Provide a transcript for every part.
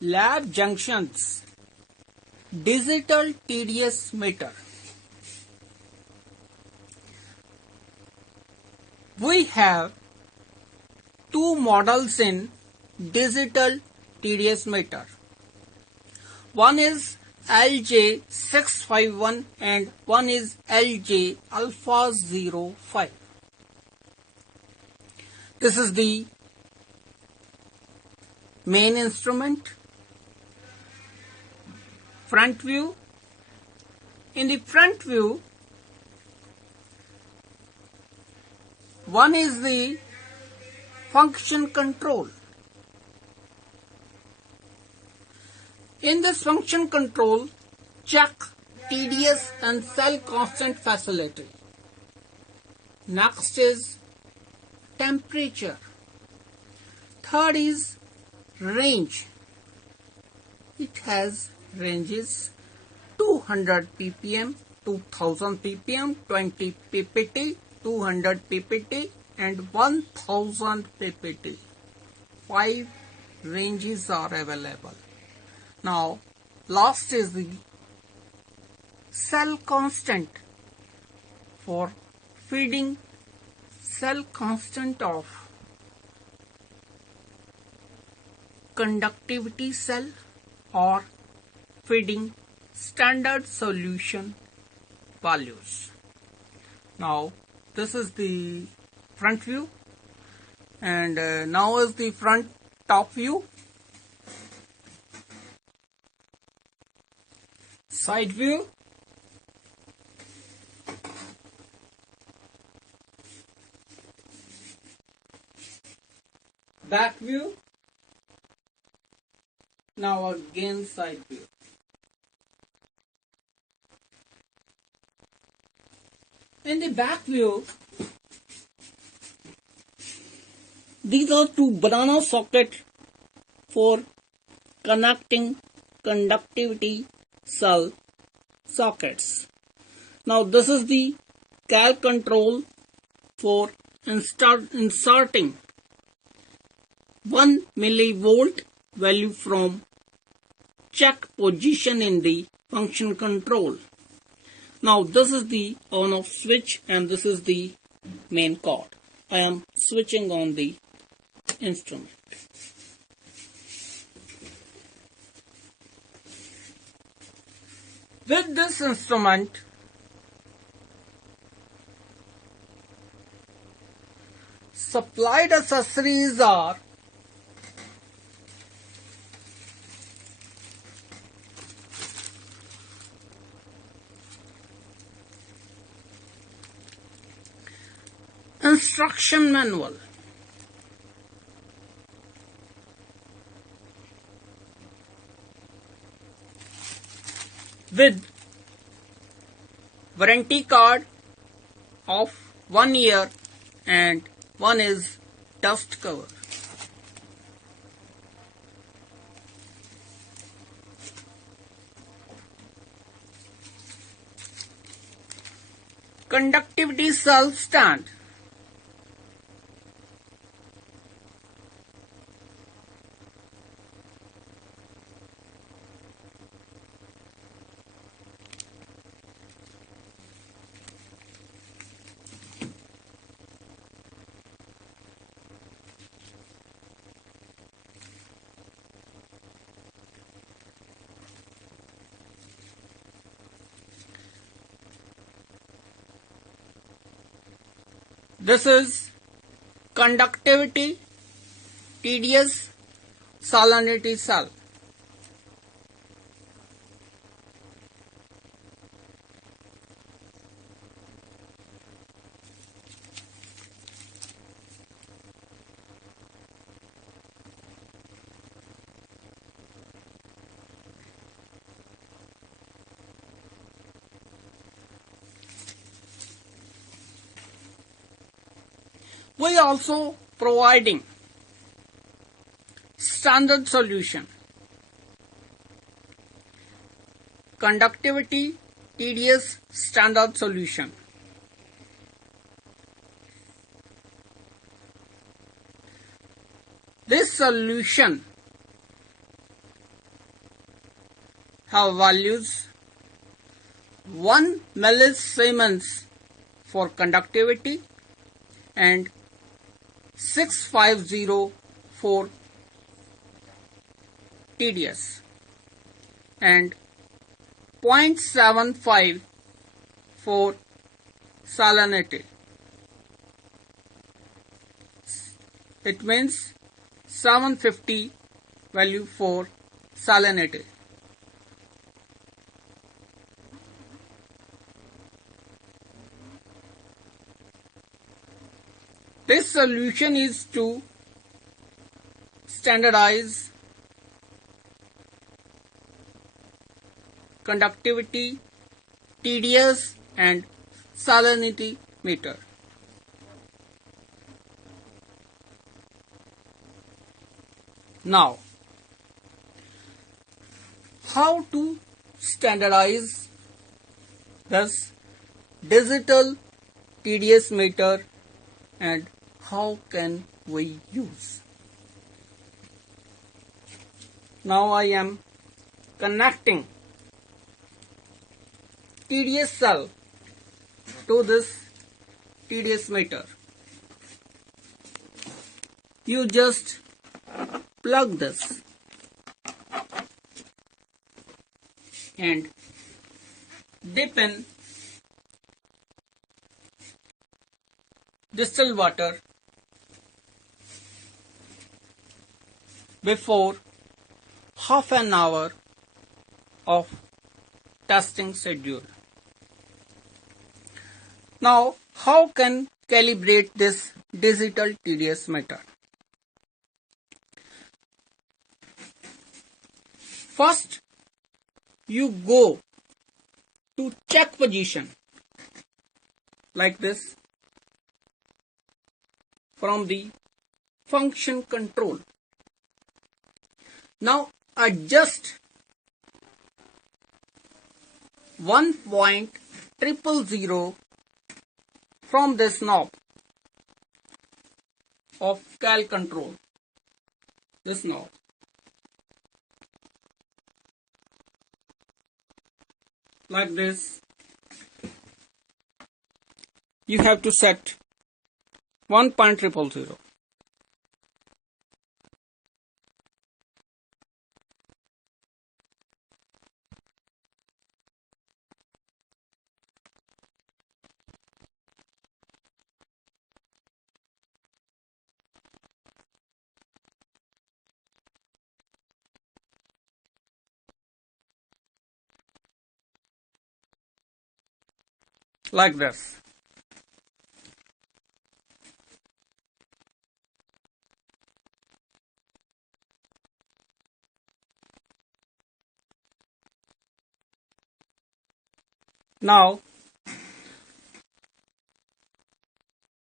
lab junctions digital TDS meter. We have two models in digital TDS meter. One is LJ651 and one is LJ Alpha 05. This is the main instrument. Front view. In the front view, one is the function control. In this function control, check TDS and cell constant facility. Next is temperature. Third is range. It has ranges 200 ppm, 2000 ppm, 20 ppt, 200 ppt and 1000 ppt. 5 ranges are available. Now last is the cell constant. For feeding cell constant of conductivity cell or feeding standard solution values. Now this is the front view, and now is the front top view. Side view. Back view. Now again side view. In the back view, these are two banana sockets for connecting conductivity cell sockets. Now this is the cal control for inserting 1 millivolt value from check position in the function control. Now this is the on off switch and this is the main cord. I am switching on the instrument. With this instrument, supplied accessories are instruction manual, with warranty card of 1 year and one is dust cover. Conductivity cell stand. This is conductivity, TDS, salinity cell. We also providing standard solution, conductivity TDS standard solution. This solution have values 1 millisiemens for conductivity and 650 for TDS and 0.75 for salinity. It means 750 value for salinity. This solution is to standardize conductivity, TDS and salinity meter. Now, how to standardize this digital TDS meter and how can we use? Now I am connecting TDS cell to this TDS meter. You just plug this and dip in distilled water before half an hour of testing schedule. Now, how can calibrate this digital TDS meter? First, you go to check position like this from the function control. Now adjust 1.000 from this knob of cal control, this knob. Like this, you have to set 1.000. Like this. Now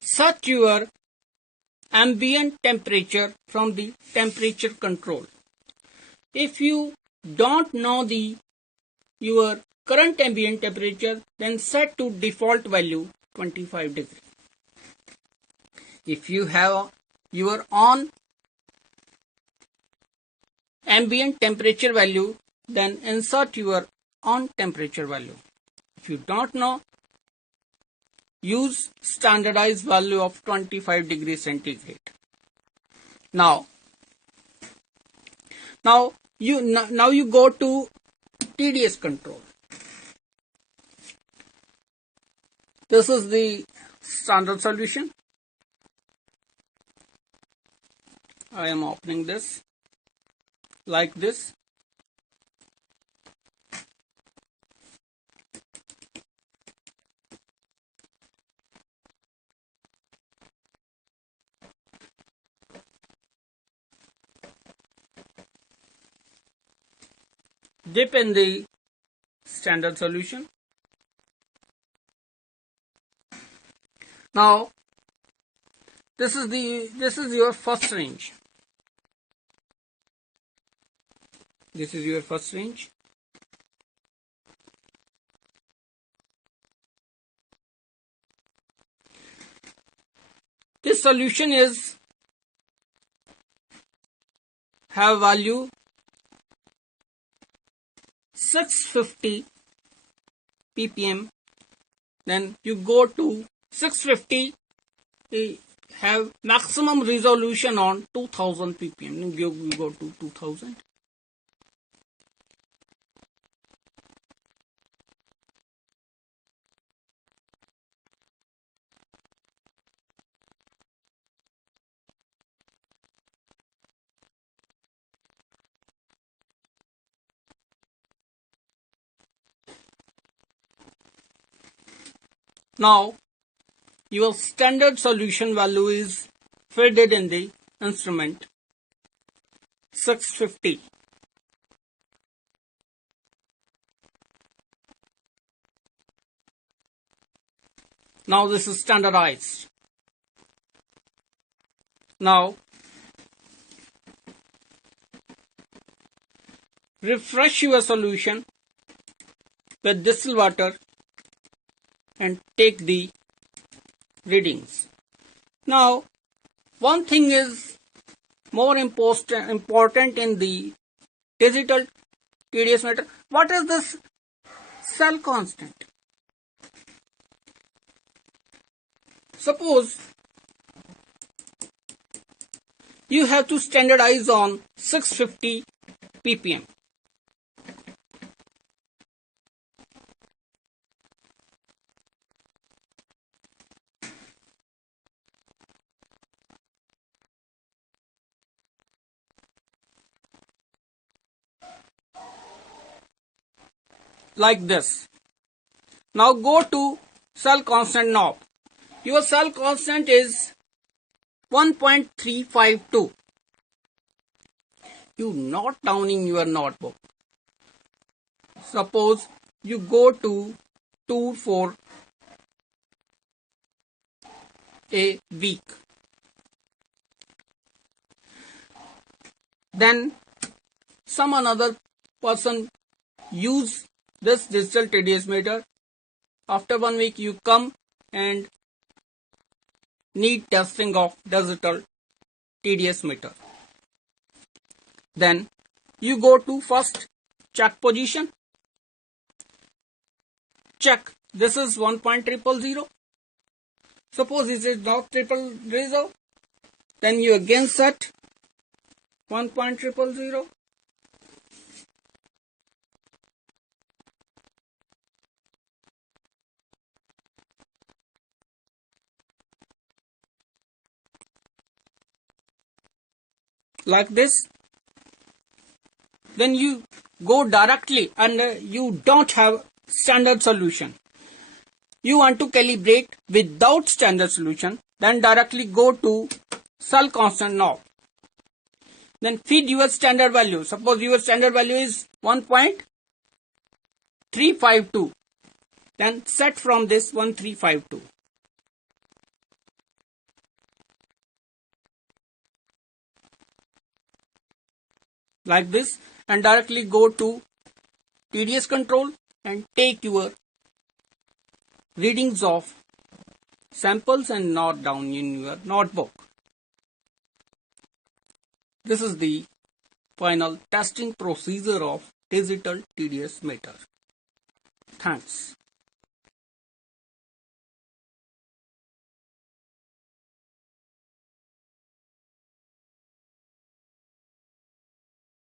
set your ambient temperature from the temperature control. If you don't know your current ambient temperature, then set to default value 25 degree. If you have your own ambient temperature value, then insert your own temperature value. If you don't know, use standardized value of 25 degrees centigrade. Now you go to TDS control. This is the standard solution. I am opening this like this. Dip in the standard solution. Now this is your first range. This is your first range. This solution have value 650 ppm, then you go to 650, have maximum resolution on 2000 ppm. You go to 2000. Now your standard solution value is fed in the instrument 650. Now this is standardized. Now refresh your solution with distilled water and take the readings. Now one thing is more important in the digital TDS meter. What is this cell constant? Suppose you have to standardize on 650 ppm. Like this. Now go to cell constant knob. Your cell constant is 1.352. You note down in your notebook. Suppose you go to tour for a week. Then some another person use this digital TDS meter. After 1 week you come and need testing of digital TDS meter. Then you go to first check position. Check. This is 1.000. Suppose this is not 000. Then you again set 1.000. Like this. Then you go directly and you don't have standard solution. You want to calibrate without standard solution, then directly go to cell constant knob. Then feed your standard value. Suppose your standard value is 1.352. Then set from this 1352. Like this, and directly go to TDS control and take your readings of samples and note down in your notebook. This is the final testing procedure of digital TDS meter. Thanks.